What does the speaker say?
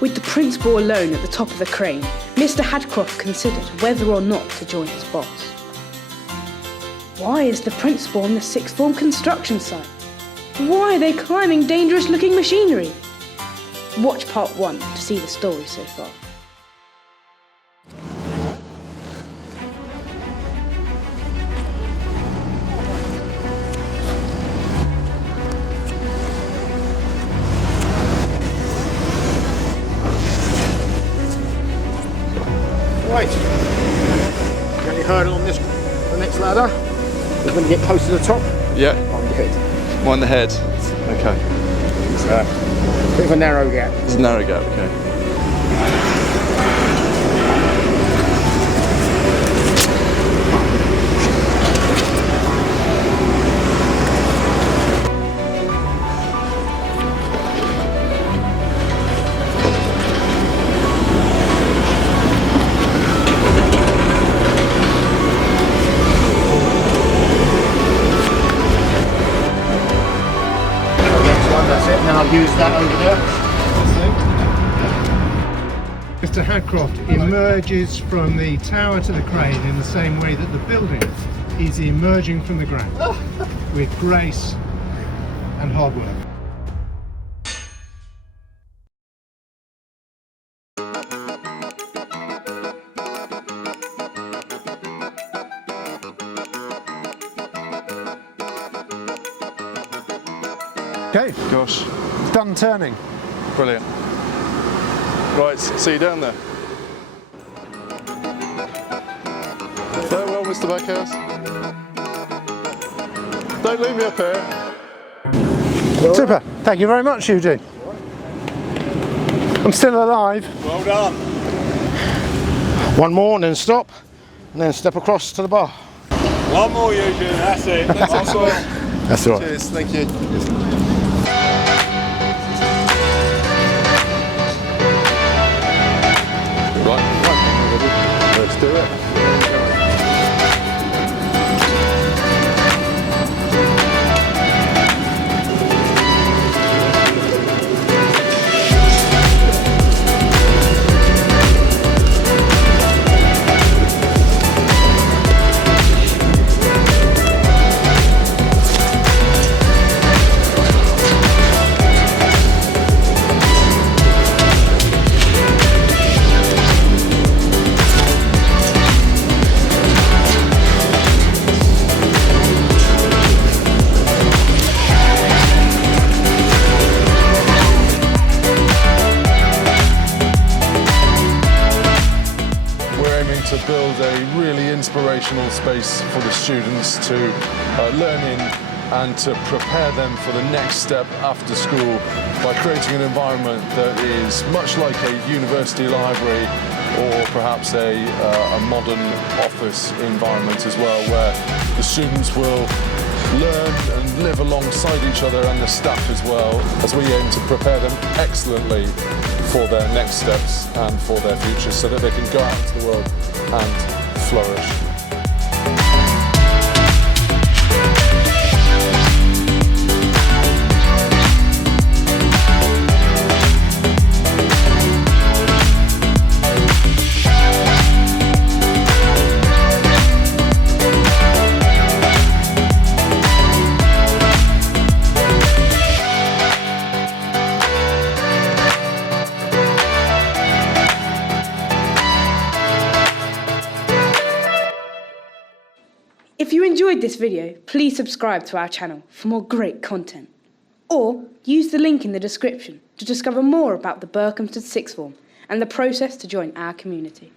With the principal alone at the top of the crane, Mr Hadcroft considered whether or not to join his boss. Why is the principal on the sixth form construction site? Why are they climbing dangerous-looking machinery? Watch part 1 to see the story so far. Right, got your hurdle on the next ladder. When you get close to the top, yeah, on your head. On the head. Okay. It's a bit of a narrow gap. It's a narrow gap, okay. That's it, now I'll use that over there. Mr Hadcroft emerges from the tower to the crane in the same way that the building is emerging from the ground, with grace and hard work. Okay, Gosh, done turning. brilliant. Right, see you down there. Farewell, Mr Backhouse. Don't leave me up here. Super, thank you very much, Eugene. I'm still alive. Well done. One more and then stop, and then step across to the bar. One more, Eugene, that's it. That's all. That's right. Cheers, thank you. Right, let's do it. To build a really inspirational space for the students to learn in and to prepare them for the next step after school by creating an environment that is much like a university library or perhaps a modern office environment as well, where the students will learn and live alongside each other and the staff as well, as we aim to prepare them excellently for their next steps and for their future so that they can go out into the world and flourish. If you enjoyed this video, please subscribe to our channel for more great content. Or use the link in the description to discover more about the Berkhamsted Sixth Form and the process to join our community.